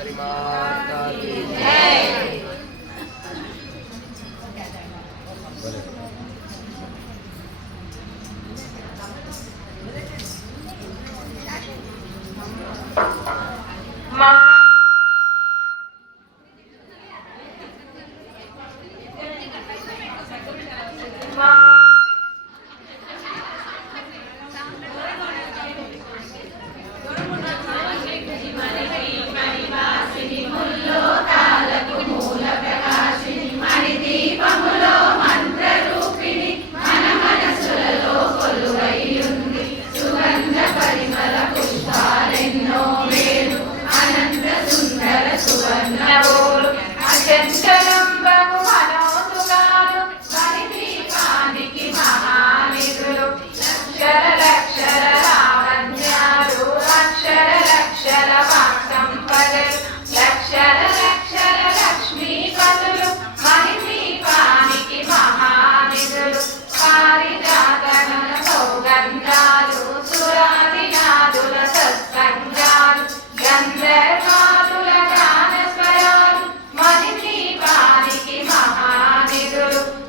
सुंदरी माता की जय।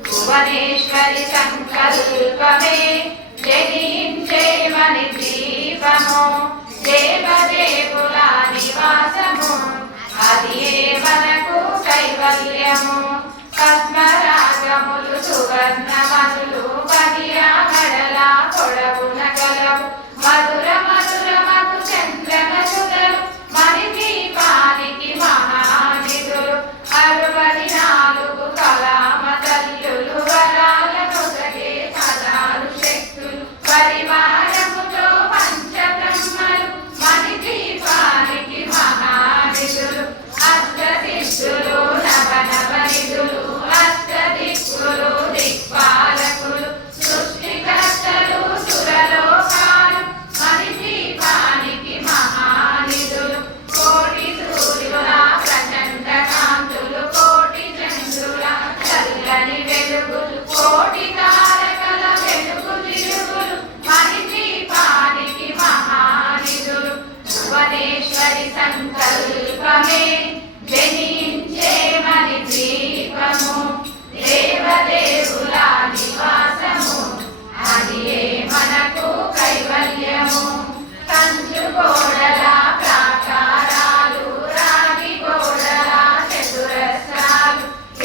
భువనేశ్వరి సంకల్పమే జనించే మణి దీపము దేవదేవుల నివాసము అది మనకు కైవల్యము పద్మరాగములు సువర్ణమనులు పదియా గడల పొడవున గలవు మధుర మధుర మధు చంద్రన సుధలు మణి దీపానికి మహానిధులు 64 కళామ తల్లులు వరాల నొసగే పదాలు శక్తులు పరివారముతో పంచబ్రహ్మలు మణి దీపానికి మహానిధులు అష్టసిద్ధులు నవనవనిధులు అష్టదిక్కులు దిక్పాలకులు సృష్టికర్తలు సురలోకాలు మణి దీపానికి మహానిధులు కోటి సూర్యుల ప్రచండ కాంతులు కోటి చంద్రుల చల్లని వెలుగులు కోటి తారకల వెలుగు తిరుగులు మణి దీపానికి మహానిధులు భువనేశ్వరి సంకల్పమే జనించే మణి దీపము దేవదేవుల నివాసము అది మనకు కైవల్యము కంచు గోడల ప్రాకారాలు రాగి గోడల చతురస్రాలు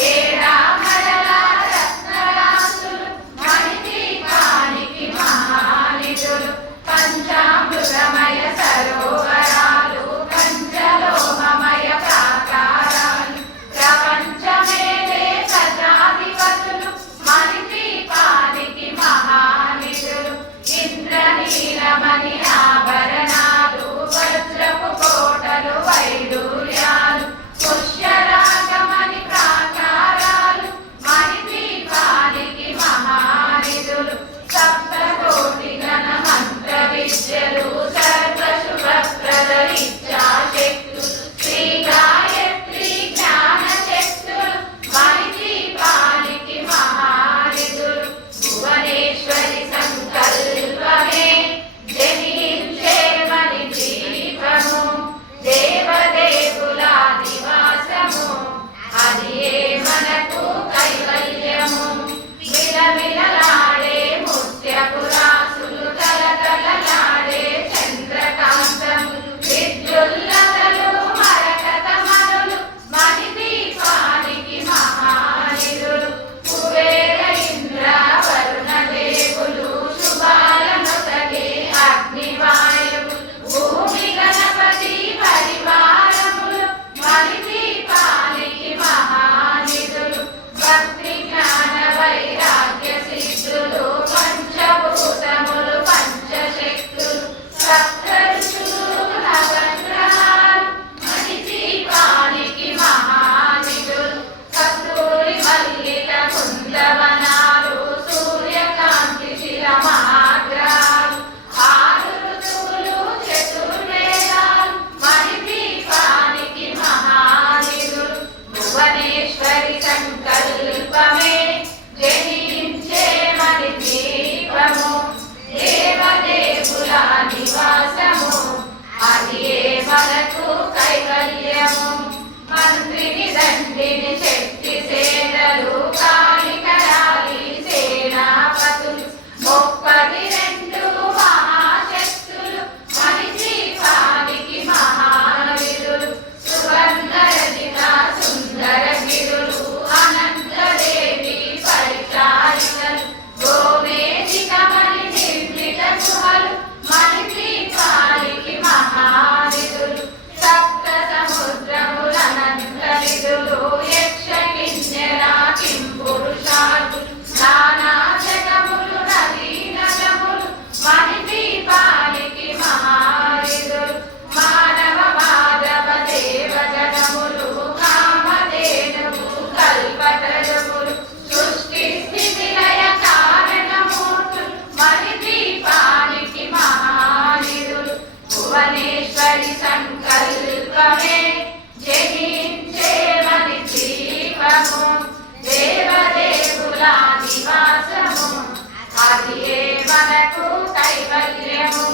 ఏడామడల రత్నరాసులు మణి దీపానికి మహానిధులు పంచామృతమయ సరోవరాలు పంచలోహమయ ప్రాకారాలు ప్రపంచమేలే ప్రజాధిపతులు మణి దీపానికి మహానిధులు ఇంద్రనీలమణి ఆభరణాలు వజ్రపు కోటలు వైడూర్యాలు పుష్యరాగమణి ప్రాకారాలు మణి దీపానికి మహానిధులు సప్తకోటి గణ మంత్ర విద్యలు సర్వశుభప్రద ఇచ్ఛాశక్తులు శ్రీ గాయత్రి జ్ఞాన శక్తులు మణి దీపానికి మహానిధులు భువనేశ్వరి సంకల్పమే జనించే మణి దీపము దేవదేవుల నివాసము అది మనకు కైవల్యము మిలమిలలాడే ముత్యపు రాసులు తలతలలాడే చంద్రకాంతములు విద్యుల్లతలు మరకతమనులు మణి దీపానికి మహానిధులు కుబేర ఇంద్ర వరుణ దేవులు శుభాలను తగే అగ్నివాయువు భూమి గణపతి పరివారములు మణి దీపానికి మహానిధులు భక్తి జ్ఞాన వైరాగ్య సిద్ధి అది మనకు కైవల్యము.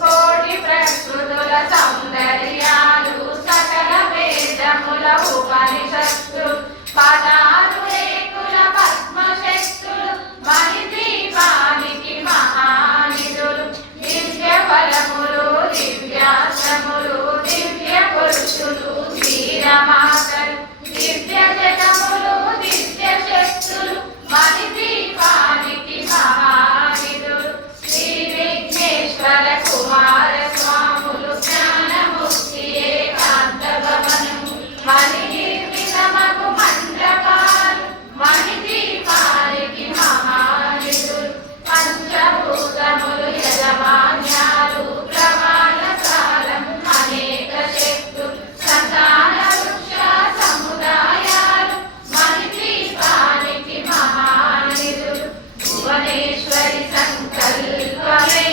కోటి ప్రకృతుల సౌందర్యాలు సకల వేదముల ఉపనిషత్తులు 16 రేకుల పద్మశక్తులు మణిదీపానికి మహానిధులు. దివ్య ఫలములు దివ్యాశ్రములు దివ్య పురుషులు ధీరమాతలు దివ్య జగములు దివ్య శక్తులు మణిదీపానికి మహానిధులు. శ్రీ విఘ్నేశ్వర కుమార స్వాములు జ్ఞానముక్తి ఏకాంత భవనము మణిగిరిమగు మండపాలు మణిదీపానికి మహానిధులు. పంచభూతములు యజమాన్యాలు ప్రమాణశాలము అనేక శక్తులు సంతాన వృక్ష సముదాయాలు మణిదీపానికి మహానిధులు. భువనేశ్వరి సంకల్పమే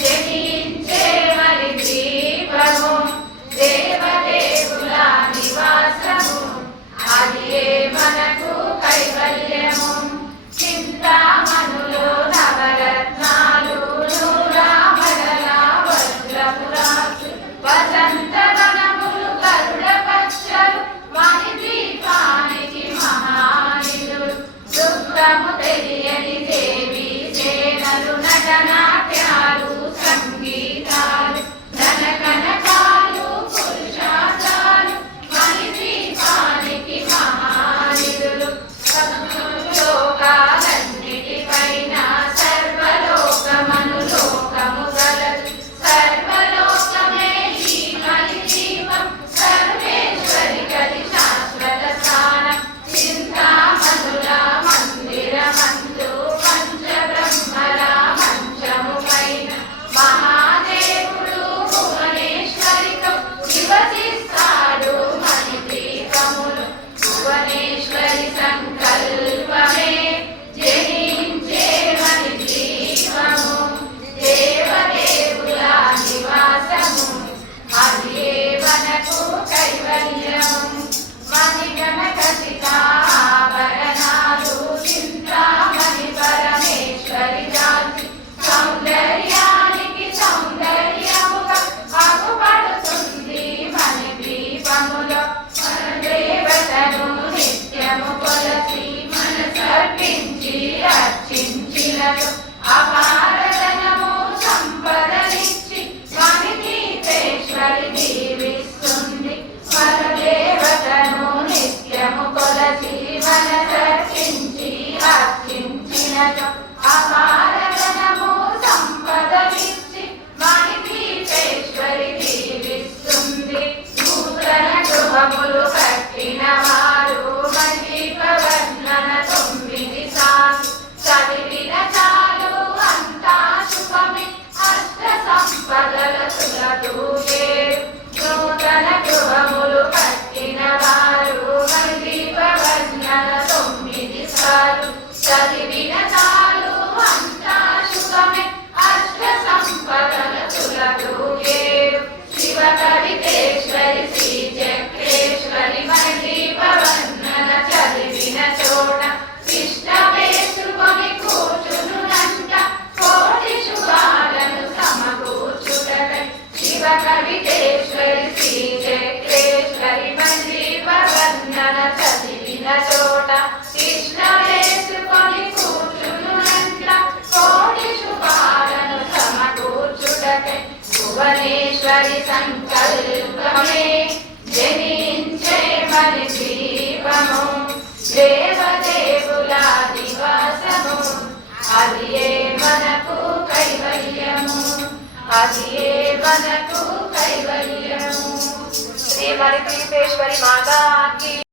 జనించే మణిదీపము దేవదేవుల నివాసము అది మనకు కైవల్యము. చింతామణులు నవరత్నాలు నూరామణల వజ్రపురాసు వసంత వనములు గరుడ పక్షలు మణిదీపానికి మహానిధులు. దుఃఖము తెలియని దేవి సేనలు నటనాట్యాలు సంగీతాలు ధనకనకాలు పురుషార్థాలు మణిదీపానికి మహానిధులు. లోకాలన్నిటిపైన సర్వలోకమనులోకము గలదు సర్వలోకమే ఈ మణిదీపం సర్వేశ్వరి గది శాశ్వత స్థానం. చింతామణుల మందిరమందు పంచబ్రహ్మల మంచము పైన మహాదేవుడు భువనేశ్వరితో నివసిస్తాడు మణిదీపములు. భువనేశ్వరి సంకల్పమే జనించే మణిదీపము దేవదేవుల నివాసము అది మనకు కైవల్యము. మణిగణకసితాభరణాలు చింతామణి పరమేశ్వరి జాతి సౌందర్యానికి సౌందర్యముగా అగుపడుతుంది మణిదీపములో. మన దేవతను నిత్యము కొలసి మనసర్పించి అర్చించినచో అపారధనము సంపదనిచ్చి మణిదీపేశ్వరి దీవిస్తుంది. మన దేవతను నిత్యము కొలసి మనసర్పించి అర్చించినచో అపారధనము సంపదనిచ్చి మణిదీపేశ్వరి దీవిస్తుంది. నూతన గృహములు కట్టిన వారు మణిదీపవర్ణన 9 సార్లు చదివిన చాలు అంతా శుభమే అష్ట సంపదల తులతూగేరు. నూతన గృహములు కట్టిన వారు మణిదీపవర్ణన 9 సార్లు చదివిన చాలు అంతా శుభమే అష్ట సంపదల తులతూగేరు. శివ కవితేశ్వరి శ్రీ చక్రేశ్వరి మణిదీపవర్ణన చదివిన చోట కృష్ణ వేసుకొని కూర్చునునంట కోటి శుభాలను సమకూర్చుటకై. శివ కవితేశ్వరి శ్రీ చక్రేశ్వరి మణిదీపవర్ణన చదివిన చోట కృష్ణ వేసుకొని కూర్చునునంట కోటి శుభాలను సమకూర్చుటకై. భువనేశ్వరి సంకల్పమే జనించే మణిదీపము దేవదేవుల నివాసము అది మనకు కైవల్యము అది మనకు కైవల్యము. శ్రీ మణిదీపేశ్వరి మాతాకి